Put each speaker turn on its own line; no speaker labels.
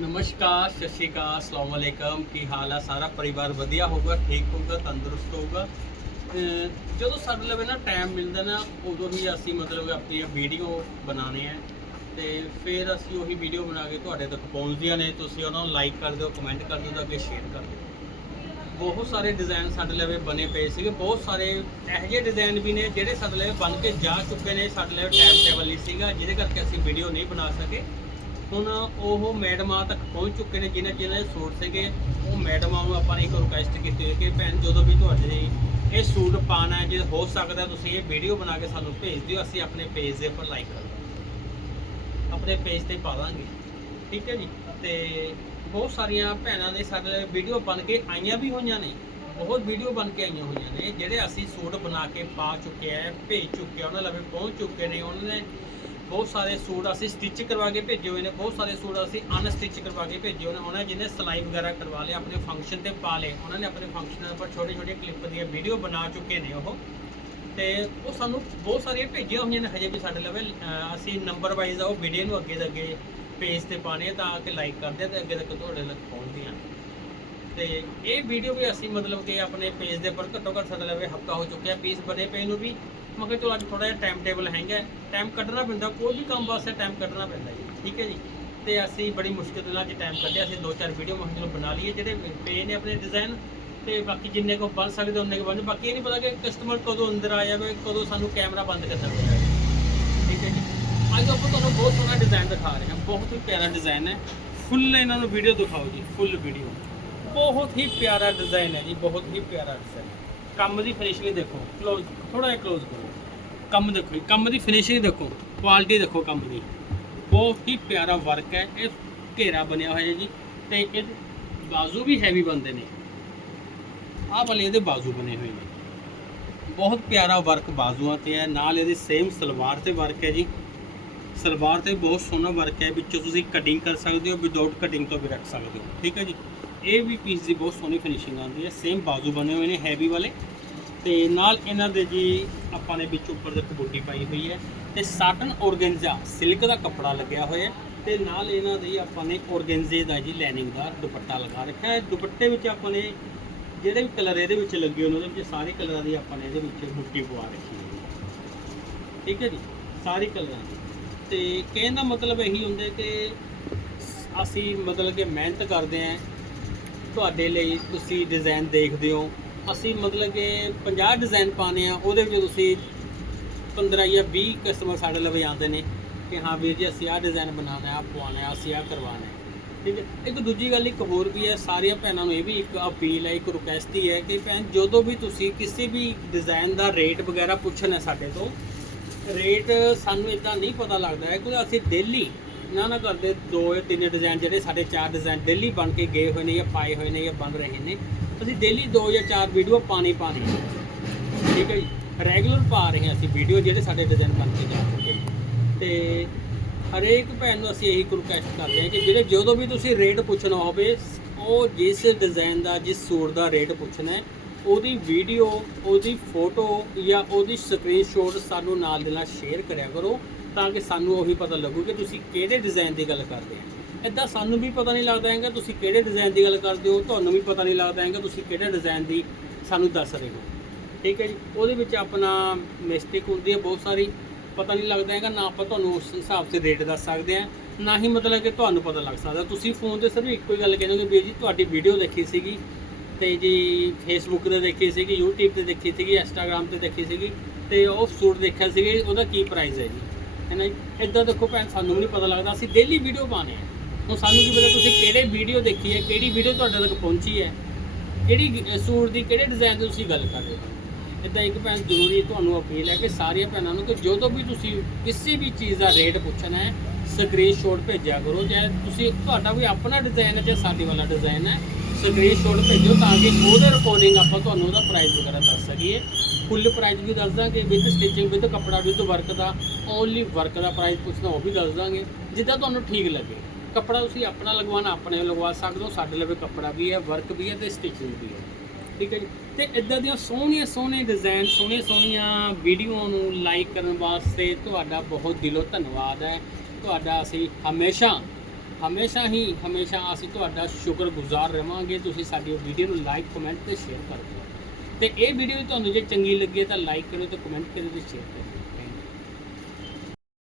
ਨਮਸਕਾਰ, ਸਤਿ ਸ਼੍ਰੀ ਅਕਾਲ, ਅਸਲਾਮ ਅਲੈਕਮ। ਕੀ ਹਾਲ ਆ? ਸਾਰਾ ਪਰਿਵਾਰ ਵਧੀਆ ਹੋਊਗਾ, ਠੀਕ ਹੋਊਗਾ, ਤੰਦਰੁਸਤ ਹੋਊਗਾ? ਜਦੋਂ ਸਾਡੇ ਲਵੇ ਨਾ ਟਾਈਮ ਮਿਲਦਾ ਨਾ, ਉਦੋਂ ਹੀ ਅਸੀਂ ਮਤਲਬ ਕਿ ਆਪਣੀਆਂ ਵੀਡੀਓ ਬਣਾਉਣੇ ਆ ਤੇ ਫਿਰ ਅਸੀਂ ਉਹੀ ਵੀਡੀਓ ਬਣਾ ਕੇ ਤੁਹਾਡੇ ਤੱਕ ਪਹੁੰਚਦੀਆਂ ਨੇ। ਤੁਸੀਂ ਉਹਨਾਂ ਨੂੰ ਲਾਈਕ ਕਰ ਦਿਓ ਕਮੈਂਟ ਕਰ ਦਿਓ ਤਾਂ ਅੱਗੇ ਸ਼ੇਅਰ ਕਰ ਦਿਓ। ਬਹੁਤ ਸਾਰੇ ਡਿਜ਼ਾਈਨ ਸਾਡੇ ਲਵੇ ਬਣੇ ਪਏ ਸੀਗੇ। ਬਹੁਤ ਸਾਰੇ ਇਹੋ ਜਿਹੇ ਡਿਜ਼ਾਈਨ ਵੀ ਨੇ ਜਿਹੜੇ ਸਾਡੇ ਲਵੇ ਬਣ ਕੇ ਜਾ ਚੁੱਕੇ ਨੇ। ਸਾਡੇ ਲਵੇ ਟਾਈਮ ਟੇਬਲ ਨਹੀਂ ਸੀਗਾ, ਜਿਹਦੇ ਕਰਕੇ ਅਸੀਂ ਵੀਡੀਓ ਨਹੀਂ ਬਣਾ ਸਕੇ। ਹੁਣ ਉਹ ਮੈਡਮਾਂ ਤੱਕ ਪਹੁੰਚ ਚੁੱਕੇ ਨੇ, ਜਿਨ੍ਹਾਂ ਜਿਨ੍ਹਾਂ ਦੇ ਸੂਟ ਸੀਗੇ, ਉਹ ਮੈਡਮਾਂ ਨੂੰ ਆਪਾਂ ਨੇ ਇੱਕ ਰਿਕੁਐਸਟ ਕੀਤੀ ਹੋਈ ਕਿ ਭੈਣ ਜਦੋਂ ਵੀ ਤੁਹਾਡੇ ਇਹ ਸੂਟ ਪਾਣਾ ਹੈ, ਜੇ ਹੋ ਸਕਦਾ ਤੁਸੀਂ ਇਹ ਵੀਡੀਓ ਬਣਾ ਕੇ ਸਾਨੂੰ ਭੇਜ ਦਿਓ, ਅਸੀਂ ਆਪਣੇ ਪੇਜ ਦੇ ਉੱਪਰ ਲਾਈਕ ਕਰ ਦਾਂਗੇ ਆਪਣੇ ਪੇਜ ਤੇ ਪਾ ਦਾਂਗੇ। ਠੀਕ ਹੈ ਜੀ? ਤੇ ਬਹੁਤ ਸਾਰੀਆਂ ਭੈਣਾਂ ਦੇ ਸਾਡੇ ਵੀਡੀਓ ਬਣ ਕੇ ਆਈਆਂ ਵੀ ਹੋਈਆਂ ਨੇ, ਬਹੁਤ ਵੀਡੀਓ ਬਣ ਕੇ ਆਈਆਂ ਹੋਈਆਂ ਨੇ, ਜਿਹੜੇ ਅਸੀਂ ਸੂਟ ਬਣਾ ਕੇ ਪਾ ਚੁੱਕੇ ਆ, ਭੇਜ ਚੁੱਕੇ ਆ, ਉਹਨਾਂ ਲਵੇ ਪਹੁੰਚ ਚੁੱਕੇ ਨੇ, ਉਹਨਾਂ ਨੇ ਬਹੁਤ ਸਾਰੇ ਸੂਟ ਅਸੀਂ ਸਟਿਚ ਕਰਵਾ ਕੇ ਭੇਜੇ ਹੋਏ ਨੇ, ਬਹੁਤ ਸਾਰੇ ਸੂਟ ਅਸੀਂ ਅਨਸਟਿਚ ਕਰਵਾ ਕੇ ਭੇਜੇ ਹੋਏ ਨੇ। ਉਹਨਾਂ ਜਿਹਨੇ ਸਿਲਾਈ ਵਗੈਰਾ ਕਰਵਾ ਲਿਆ ਆਪਣੇ ਫੰਕਸ਼ਨ ਤੇ ਪਾ ਲਏ, ਉਹਨਾਂ ਨੇ ਆਪਣੇ ਫੰਕਸ਼ਨਾਂ ਉੱਪਰ ਛੋਟੇ ਛੋਟੇ ਕਲਿੱਪ ਦੀਆਂ ਵੀਡੀਓ ਬਣਾ ਚੁੱਕੇ ਨੇ ਉਹ। ਤੇ ਉਹ ਸਾਨੂੰ ਬਹੁਤ ਸਾਰੀਆਂ ਭੇਜੀਆਂ ਹੋਈਆਂ ਨੇ, ਹਜੇ ਵੀ ਸਾਡੇ ਲੈਵਲ ਅਸੀਂ ਨੰਬਰ ਵਾਈਜ਼ ਆ ਉਹ ਵੀਡੀਓ ਨੂੰ ਅੱਗੇ ਦੇ ਅੱਗੇ ਪੇਜ ਤੇ ਪਾਣੇ ਆ ਤਾਂ ਕਿ ਲਾਈਕ ਕਰਦੇ ਆ ਤੇ ਅੱਗੇ ਤੱਕ ਤੁਹਾਡੇ ਤੱਕ ਪਹੁੰਚਦੀਆਂ ਤੇ ਇਹ ਵੀਡੀਓ ਵੀ ਅਸੀਂ ਮਤਲਬ ਕਿ ਆਪਣੇ ਪੇਜ ਦੇ ਉੱਪਰ ਘੱਟੋ ਘੱਟ ਸਾਡੇ ਲਵੇ ਹਫਤਾ ਹੋ ਚੁੱਕਿਆ ਪੀਸ ਬਣੇ ਪਏ ਨੂੰ ਵੀ। ਮਗਰ ਚਲੋ ਅੱਜ ਥੋੜਾ ਜਿਹਾ ਟਾਈਮ ਟੇਬਲ ਹੈਗਾ ਟਾਈਮ ਕੱਢਣਾ ਪੈਂਦਾ, ਕੋਈ ਵੀ ਕੰਮ ਵਾਸਤੇ ਟਾਈਮ ਕੱਢਣਾ ਪੈਂਦਾ ਜੀ, ਠੀਕ ਹੈ ਜੀ? ਤੇ ਅਸੀਂ ਬੜੀ ਮੁਸ਼ਕਿਲ ਨਾਲ ਅੱਜ ਟਾਈਮ ਕੱਢਿਆ, ਅਸੀਂ ਦੋ ਚਾਰ ਵੀਡੀਓ ਮਹਾਂ ਚਲੋ ਬਣਾ ਲਈਏ, ਜਿਹੜੇ ਪਏ ਨੇ ਆਪਣੇ ਡਿਜ਼ਾਈਨ ਤੇ ਬਾਕੀ ਜਿੰਨੇ ਕੋ ਬਣ ਸਕਦੇ ਉਹਨੇ ਕੋ ਬਣ ਬਾਕੀ ਇਹ ਨਹੀਂ ਪਤਾ ਕਿ ਕਸਟਮਰ ਕਦੋਂ ਅੰਦਰ ਆ ਜਾਵੇ, ਕਦੋਂ ਸਾਨੂੰ ਕੈਮਰਾ ਬੰਦ ਕਰਨਾ ਪਏਗਾ ਠੀਕ ਹੈ ਜੀ? ਅੱਜ ਆਪਾਂ ਤੁਹਾਨੂੰ ਬਹੁਤ ਸੋਹਣਾ ਡਿਜ਼ਾਈਨ ਦਿਖਾ ਰਹੇ ਹਾਂ। ਬਹੁਤ ਹੀ ਪਿਆਰਾ ਡਿਜ਼ਾਈਨ ਹੈ। ਫੁੱਲ ਇਹਨਾਂ ਨੂੰ ਵੀਡੀਓ ਦਿਖਾਓ ਜੀ ਫੁੱਲ ਵੀਡੀਓ ਬਹੁਤ ਹੀ ਪਿਆਰਾ ਡਿਜ਼ਾਈਨ ਹੈ ਜੀ, ਬਹੁਤ ਹੀ ਪਿਆਰਾ ਡਿਜ਼ਾਈਨ ਕੰਮ ਦੀ ਫਿਨਿਸ਼ਿੰਗ ਦੇਖੋ ਕਲੋਜ਼ ਥੋੜਾ ਜਿਹਾ ਕਲੋਜ਼ ਕਰੋ। ਕੰਮ ਦੇਖੋ ਜੀ, ਕੰਮ ਦੀ ਫਿਨਿਸ਼ਿੰਗ ਦੇਖੋ ਕੁਆਲਿਟੀ ਦੇਖੋ ਕੰਮ ਦੀ। ਬਹੁਤ ਹੀ ਪਿਆਰਾ ਵਰਕ ਹੈ, ਇਹ ਘੇਰਾ ਬਣਿਆ ਹੋਇਆ ਜੀ, ਤੇ ਇਹ ਬਾਜ਼ੂ ਵੀ ਹੈਵੀ ਬਣਦੇ ਨੇ। ਆਹ ਵਾਲੇ ਇਹਦੇ ਬਾਜ਼ੂ ਬਣੇ ਹੋਏ ਨੇ। ਬਹੁਤ ਪਿਆਰਾ ਵਰਕ ਬਾਜ਼ੂਆਂ ਤੇ ਹੈ, ਨਾਲ ਇਹਦੇ ਸੇਮ ਸਲਵਾਰ ਤੇ ਵਰਕ ਹੈ ਜੀ। ਸਲਵਾਰ ਤੇ ਬਹੁਤ ਸੋਹਣਾ ਵਰਕ ਹੈ, ਵਿੱਚੋਂ ਤੁਸੀਂ ਕਟਿੰਗ ਕਰ ਸਕਦੇ ਹੋ ਵਿਦਆਊਟ ਕਟਿੰਗ ਤੋਂ ਵੀ ਰੱਖ ਸਕਦੇ ਹੋ। ਠੀਕ ਹੈ ਜੀ? ਇਹ ਵੀ ਪੀਸ ਦੀ ਬਹੁਤ ਸੋਹਣੀ ਫਿਨਿਸ਼ਿੰਗ ਆਉਂਦੀ ਹੈ ਸੇਮ ਬਾਜ਼ੂ ਬਣੇ ਹੋਏ ਨੇ ਹੈਵੀ ਵਾਲੇ। ਤੇ ਨਾਲ ਇਹਨਾਂ ਦੇ ਜੀ ਆਪਾਂ ਨੇ ਵਿੱਚ ਉੱਪਰ ਤੱਕ ਬੂਟੀ ਪਾਈ ਹੋਈ ਹੈ। ਤੇ ਸਾਟਨ ਔਰਗੈਂਜ਼ਾ ਸਿਲਕ ਦਾ ਕੱਪੜਾ ਲੱਗਿਆ ਹੋਇਆ ਹੈ। ਤੇ ਨਾਲ ਇਹਨਾਂ ਦੇ ਆਪਾਂ ਨੇ ਔਰਗੈਂਜ਼ੇ ਦਾ ਜੀ ਲੈਨਿੰਗ ਦਾ ਦੁਪੱਟਾ ਲਗਾ ਰੱਖਿਆ ਹੈ। ਦੁਪੱਟੇ ਵਿੱਚ ਆਪਾਂ ਨੇ ਜਿਹੜੇ ਵੀ ਕਲਰ ਇਹਦੇ ਵਿੱਚ ਲੱਗੇ ਹੋਣ ਉਹਦੇ ਵਿੱਚ ਸਾਰੇ ਕਲਰਾਂ ਦੀ ਆਪਾਂ ਨੇ ਇਹਦੇ ਵਿੱਚ ਬੂਟੀ ਪਵਾ ਰੱਖੀ ਹੈ। ਠੀਕ ਹੈ ਜੀ? ਸਾਰੇ ਕਲਰਾਂ ਦੀ। ਤੇ ਕਹਿਣ ਦਾ ਮਤਲਬ ਇਹੀ ਹੁੰਦਾ ਕਿ ਅਸੀਂ ਮਤਲਬ ਕਿ ਮਿਹਨਤ ਕਰਦੇ ਆਂ ਤੁਹਾਡੇ ਲਈ ਤੁਸੀਂ ਡਿਜ਼ਾਈਨ ਦੇਖਦੇ ਹੋ? ਅਸੀਂ ਮਤਲਬ ਕਿ 50 ਡਿਜ਼ਾਈਨ ਪਾਣੇ ਆ ਉਹਦੇ ਵਿੱਚ ਤੁਸੀਂ 15 ਜਾਂ 20 ਕਸਟਮਰ ਸਾਡੇ ਲਵੇ ਆਉਂਦੇ ਨੇ ਕਿ ਹਾਂ ਵੀਰ ਜੀ, ਅਸੀਂ ਆਹ ਡਿਜ਼ਾਈਨ ਬਣਾਉਣਾ ਹੈ, ਆਹ ਪਵਾਉਣਾ ਹੈ, ਅਸੀਂ ਆਹ ਕਰਵਾਉਣਾ ਠੀਕ ਹੈ? ਇੱਕ ਦੂਜੀ ਗੱਲ, ਇੱਕ ਹੋਰ ਵੀ ਹੈ, ਸਾਰੀਆਂ ਭੈਣਾਂ ਨੂੰ ਇਹ ਵੀ ਇੱਕ ਅਪੀਲ ਹੈ, ਇੱਕ ਰਿਕੁਐਸਟ ਹੀ ਹੈ ਕਿ ਭੈਣ, ਜਦੋਂ ਵੀ ਤੁਸੀਂ ਕਿਸੇ ਵੀ ਡਿਜ਼ਾਈਨ ਦਾ ਰੇਟ ਵਗੈਰਾ ਪੁੱਛਣਾ ਸਾਡੇ ਤੋਂ ਰੇਟ ਸਾਨੂੰ ਇਦਾਂ ਨਹੀਂ ਪਤਾ ਲੱਗਦਾ ਹੈ ਕਿਉਂਕਿ ਅਸੀਂ ਡੇਲੀ ਨਾ ਨਾ ਕਰਦੇ, ਦੋ ਜਾਂ ਤਿੰਨ ਡਿਜ਼ਾਈਨ ਜਿਹੜੇ ਸਾਡੇ ਚਾਰ ਡਿਜ਼ਾਈਨ ਡੇਲੀ ਬਣ ਕੇ ਗਏ ਹੋਏ ਨੇ ਜਾਂ ਪਾਏ ਹੋਏ ਨੇ ਜਾਂ ਬਣ ਰਹੇ ਨੇ, ਅਸੀਂ ਡੇਲੀ ਦੋ ਜਾਂ ਚਾਰ ਵੀਡੀਓ ਪਾਣੀ ਪਾਣੀ ਠੀਕ ਹੈ ਜੀ? ਰੈਗੂਲਰ ਪਾ ਰਹੇ ਹਾਂ ਅਸੀਂ ਵੀਡੀਓ ਜਿਹੜੇ ਸਾਡੇ ਡਿਜ਼ਾਈਨ ਬਣ ਕੇ ਜਾ ਚੁੱਕੇ ਤੇ ਹਰੇਕ ਭੈਣ ਨੂੰ ਅਸੀਂ ਇਹੀ ਰਿਕੁਐਸਟ ਕਰਦੇ ਹਾਂ ਕਿ ਜਿਹੜੇ ਜਦੋਂ ਵੀ ਤੁਸੀਂ ਰੇਟ ਪੁੱਛਣਾ ਹੋਵੇ, ਉਹ ਜਿਸ ਡਿਜ਼ਾਈਨ ਦਾ, ਜਿਸ ਸੂਟ ਦਾ ਰੇਟ ਪੁੱਛਣਾ ਹੈ, ਉਹਦੀ ਵੀਡੀਓ ਉਹਦੀ ਫੋਟੋ ਜਾਂ ਉਹਦੀ ਸਕਰੀਨਸ਼ਾਟ ਸਾਨੂੰ ਨਾਲ ਦੇ ਨਾਲ ਸ਼ੇਅਰ ਕਰਿਆ ਕਰੋ। ਤਾਂ ਕਿ ਸਾਨੂੰ ਉਹੀ ਪਤਾ ਲੱਗੂ ਕਿ ਤੁਸੀਂ ਕਿਹੜੇ ਡਿਜ਼ਾਈਨ ਦੀ ਗੱਲ ਕਰਦੇ ਹੋ। ਇਦਾਂ ਸਾਨੂੰ ਵੀ ਪਤਾ ਨਹੀਂ ਲੱਗਦਾ ਹੈਗਾ, ਤੁਸੀਂ ਕਿਹੜੇ ਡਿਜ਼ਾਈਨ ਦੀ ਗੱਲ ਕਰਦੇ ਹੋ, ਤੁਹਾਨੂੰ ਵੀ ਪਤਾ ਨਹੀਂ ਲੱਗਦਾ ਹੈਗਾ, ਤੁਸੀਂ ਕਿਹੜੇ ਡਿਜ਼ਾਈਨ ਦੀ ਸਾਨੂੰ ਦੱਸ ਰਹੇ ਹੋ। ਠੀਕ ਹੈ ਜੀ? ਉਹਦੇ ਵਿੱਚ ਆਪਣਾ ਮਿਸਟੇਕ ਹੁੰਦੀ ਹੈ ਬਹੁਤ ਸਾਰੀ। ਪਤਾ ਨਹੀਂ ਲੱਗਦਾ ਹੈਗਾ, ਨਾ ਆਪਾਂ ਤੁਹਾਨੂੰ ਉਸ ਹਿਸਾਬ ਤੇ ਰੇਟ ਦੱਸ ਸਕਦੇ ਆ ਨਾ ਹੀ ਮਤਲਬ ਕਿ ਤੁਹਾਨੂੰ ਪਤਾ ਲੱਗ ਸਕਦਾ। ਤੁਸੀਂ ਫੋਨ ਤੇ ਸਿਰਫ ਇੱਕੋ ਹੀ ਗੱਲ ਕਹਿੰਦੇ ਹੋ ਕਿ ਵੀਰ ਜੀ, ਤੁਹਾਡੀ ਵੀਡੀਓ ਦੇਖੀ ਸੀਗੀ ਤੇ ਜੀ ਫੇਸਬੁੱਕ ਤੇ ਦੇਖੀ ਸੀਗੀ, YouTube ਤੇ ਦੇਖੀ ਸੀਗੀ, Instagram ਤੇ ਦੇਖੀ ਸੀਗੀ ਤੇ ਉਹ ਸੂਟ ਦੇਖਿਆ ਸੀਗੀ, ਉਹਦਾ ਕੀ ਪ੍ਰਾਈਸ ਹੈ ਜੀ? ਹੈ ਨਾ ਜੀ? ਇਦਾਂ ਦੇਖੋ ਭੈਣ, ਸਾਨੂੰ ਵੀ ਨਹੀਂ ਪਤਾ ਲੱਗਦਾ। ਅਸੀਂ ਡੇਲੀ ਵੀਡੀਓ ਪਾਉਂਦੇ ਆ ਹੁਣ ਸਾਨੂੰ ਕੀ ਪਤਾ ਤੁਸੀਂ ਕਿਹੜੇ ਵੀਡੀਓ ਦੇਖੀ ਹੈ, ਕਿਹੜੀ ਵੀਡੀਓ ਤੁਹਾਡੇ ਤੱਕ ਪਹੁੰਚੀ ਹੈ? ਕਿਹੜੀ ਸੂਟ ਦੀ, ਕਿਹੜੇ ਡਿਜ਼ਾਈਨ ਦੀ ਤੁਸੀਂ ਗੱਲ ਕਰ ਰਹੇ ਹੋ? ਇਦਾਂ ਇੱਕ ਭੈਣ, ਜ਼ਰੂਰੀ ਤੁਹਾਨੂੰ ਅਪੀਲ ਹੈ ਕਿ ਸਾਰੀਆਂ ਭੈਣਾਂ ਨੂੰ ਕਿ ਜਦੋਂ ਵੀ ਤੁਸੀਂ ਕਿਸੇ ਵੀ ਚੀਜ਼ ਦਾ ਰੇਟ ਪੁੱਛਣਾ ਹੈ ਸਕਰੀਨਸ਼ਾਟ ਭੇਜਿਆ ਕਰੋ। ਜੇ ਤੁਸੀਂ ਤੁਹਾਡਾ ਕੋਈ ਆਪਣਾ ਡਿਜ਼ਾਈਨ ਹੈ ਜਾਂ ਸਾਡੇ ਵਾਲਾ ਡਿਜ਼ਾਈਨ ਹੈ ਸਕਰੀਨਸ਼ਾਟ ਭੇਜੋ ਤਾਂ ਕਿ ਉਹਦੇ ਅਕੋਰਡਿੰਗ ਆਪਾਂ ਤੁਹਾਨੂੰ ਉਹਦਾ ਪ੍ਰਾਈਸ ਵਗੈਰਾ ਦੱਸ ਸਕੀਏ। ਫੁੱਲ ਪ੍ਰਾਈਸ ਵੀ ਦੱਸ ਦਾਂਗੇ ਵਿਦ ਸਟਿਚਿੰਗ ਵਿਦ ਕੱਪੜਾ ਵਿਦ ਵਰਕ ਦਾ ਓਨਲੀ ਵਰਕ ਦਾ ਪ੍ਰਾਈਸ ਪੁੱਛਣਾ ਉਹ ਵੀ ਦੱਸ ਦਾਂਗੇ, ਜਿੱਦਾਂ ਤੁਹਾਨੂੰ ਠੀਕ ਲੱਗੇ। ਕੱਪੜਾ ਤੁਸੀਂ ਆਪਣਾ ਲਗਵਾਉਣਾ, ਆਪਣੇ ਲਗਵਾ ਸਕਦੇ ਹੋ, ਸਾਡੇ ਲਵੇ ਕੱਪੜਾ ਵੀ ਹੈ ਵਰਕ ਵੀ ਹੈ ਤੇ ਸਟਿਚਿੰਗ ਵੀ ਹੈ। ਠੀਕ ਹੈ ਜੀ? ਤੇ ਇਦਾਂ ਦੀਆਂ ਸੋਹਣੀਆਂ, ਸੋਹਣੇ ਡਿਜ਼ਾਈਨ ਸੋਹਣੀਆਂ ਸੋਹਣੀਆਂ ਵੀਡੀਓ ਨੂੰ ਲਾਈਕ ਕਰਨ ਵਾਸਤੇ ਤੁਹਾਡਾ ਬਹੁਤ ਦਿਲੋਂ ਧੰਨਵਾਦ ਹੈ। ਤੁਹਾਡਾ ਅਸੀਂ ਹਮੇਸ਼ਾ
ਹਮੇਸ਼ਾ ਹੀ, ਹਮੇਸ਼ਾ ਅਸੀਂ ਤੁਹਾਡਾ ਸ਼ੁਕਰਗੁਜ਼ਾਰ ਰਵਾਂਗੇ। ਤੁਸੀਂ ਸਾਡੀ ਵੀਡੀਓ ਨੂੰ ਲਾਈਕ ਕਮੈਂਟ ਤੇ ਸ਼ੇਅਰ ਕਰਦੇ ਹੋ ਤੇ ਇਹ ਵੀਡੀਓ ਤੁਹਾਨੂੰ ਜੇ ਚੰਗੀ ਲੱਗੇ ਤਾਂ ਲਾਈਕ ਕਰੋ ਤੇ ਕਮੈਂਟ ਕਰੋ ਤੇ ਸ਼ੇਅਰ ਕਰੋ